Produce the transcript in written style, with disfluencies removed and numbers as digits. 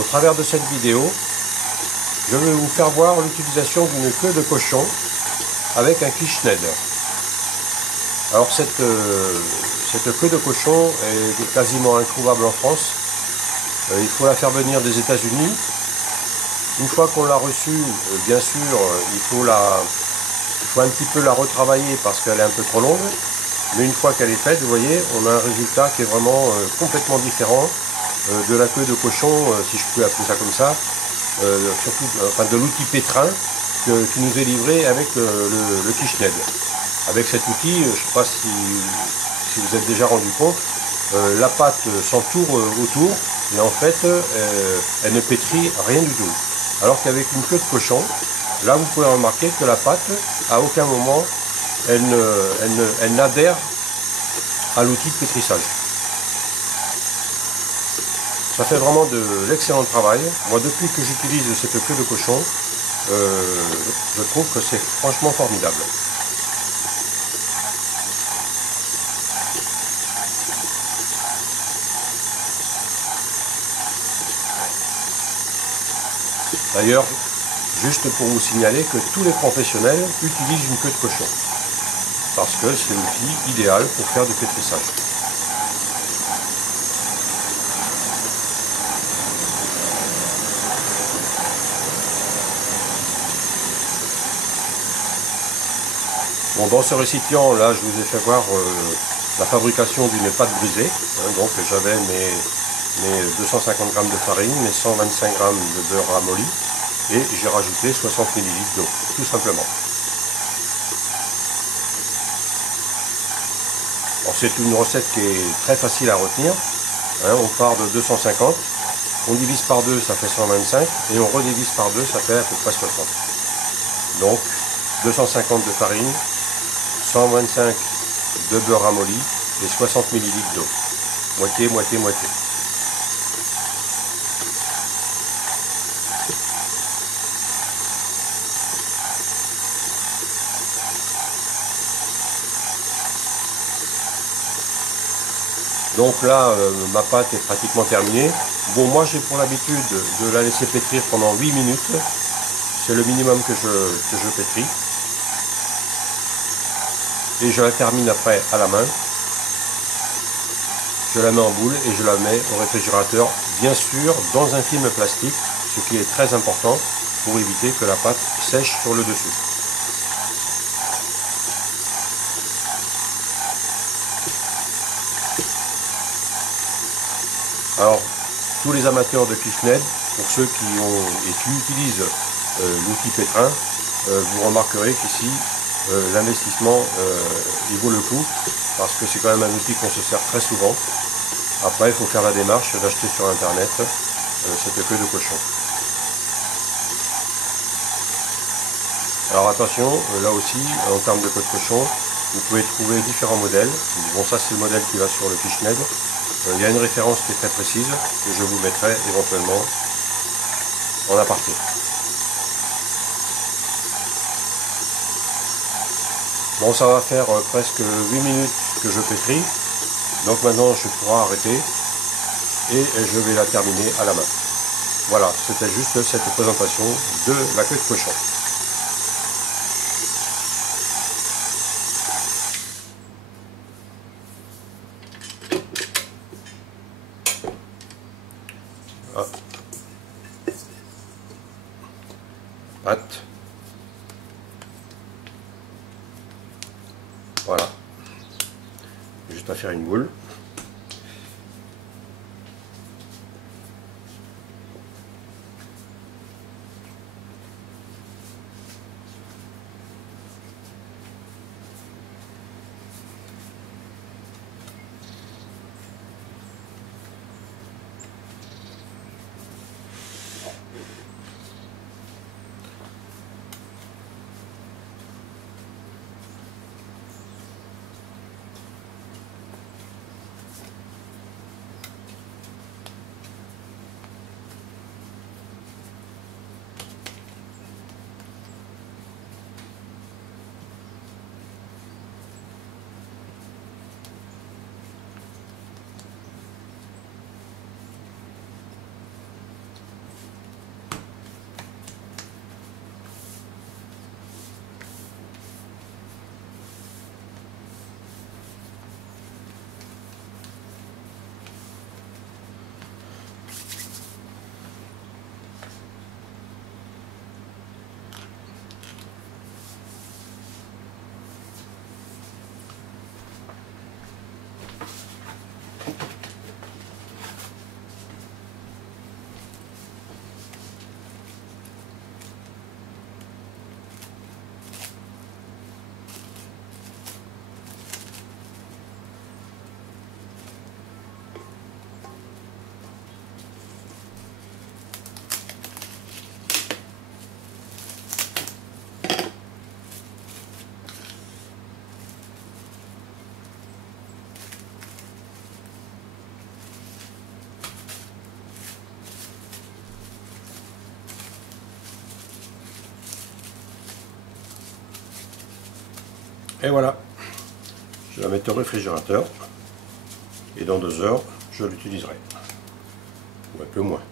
Au travers de cette vidéo, je vais vous faire voir l'utilisation d'une queue de cochon avec un Kischneider. Alors cette queue de cochon est quasiment introuvable en France. Il faut la faire venir des États-Unis. Une fois qu'on l'a reçue, bien sûr, il faut un petit peu la retravailler parce qu'elle est un peu trop longue. Mais une fois qu'elle est faite, vous voyez, on a un résultat qui est vraiment complètement différent de la queue de cochon, si je peux appeler ça comme ça, surtout enfin, de l'outil pétrin qui nous est livré avec le Kischneider. Avec cet outil, je ne sais pas si vous êtes déjà rendu compte, la pâte s'entoure autour et en fait elle ne pétrit rien du tout. Alors qu'avec une queue de cochon, là vous pouvez remarquer que la pâte, à aucun moment, elle n'adhère à l'outil de pétrissage. Ça fait vraiment de l'excellent travail. Moi, depuis que j'utilise cette queue de cochon, je trouve que c'est franchement formidable. D'ailleurs, juste pour vous signaler que tous les professionnels utilisent une queue de cochon. Parce que c'est l'outil idéal pour faire du pétrissage. Bon, dans ce récipient là, je vous ai fait voir la fabrication d'une pâte brisée. Donc j'avais mes 250 g de farine, mes 125 g de beurre ramolli et j'ai rajouté 60 ml d'eau, tout simplement. C'est une recette qui est très facile à retenir. On part de 250, on divise par 2, ça fait 125, et on redivise par 2, ça fait à peu près 60. Donc 250 de farine, 125 de beurre ramolli et 60 ml d'eau. Moitié, moitié, moitié. Donc là, ma pâte est pratiquement terminée. Bon, moi j'ai pour l'habitude de la laisser pétrir pendant 8 minutes. C'est le minimum que je pétris. Et je la termine après à la main. Je la mets en boule et je la mets au réfrigérateur, bien sûr dans un film plastique, ce qui est très important pour éviter que la pâte sèche sur le dessus. Alors, tous les amateurs de Kischneider, pour ceux qui utilisent l'outil pétrin, vous remarquerez qu'ici, l'investissement, il vaut le coup, parce que c'est quand même un outil qu'on se sert très souvent. Après, il faut faire la démarche d'acheter sur internet cette queue de cochon. Alors attention, là aussi, en termes de queue de cochon, vous pouvez trouver différents modèles. Bon, ça c'est le modèle qui va sur le Kischneider. Il y a une référence qui est très précise, que je vous mettrai éventuellement en aparté. Bon, ça va faire presque 8 minutes que je pétris. Donc maintenant je pourrai arrêter et je vais la terminer à la main. Voilà, c'était juste cette présentation de la queue de cochon. Ah. Pâte. Voilà. Juste à faire une boule. Et voilà, je la mettre au réfrigérateur et dans 2 heures je l'utiliserai, ou un peu moins.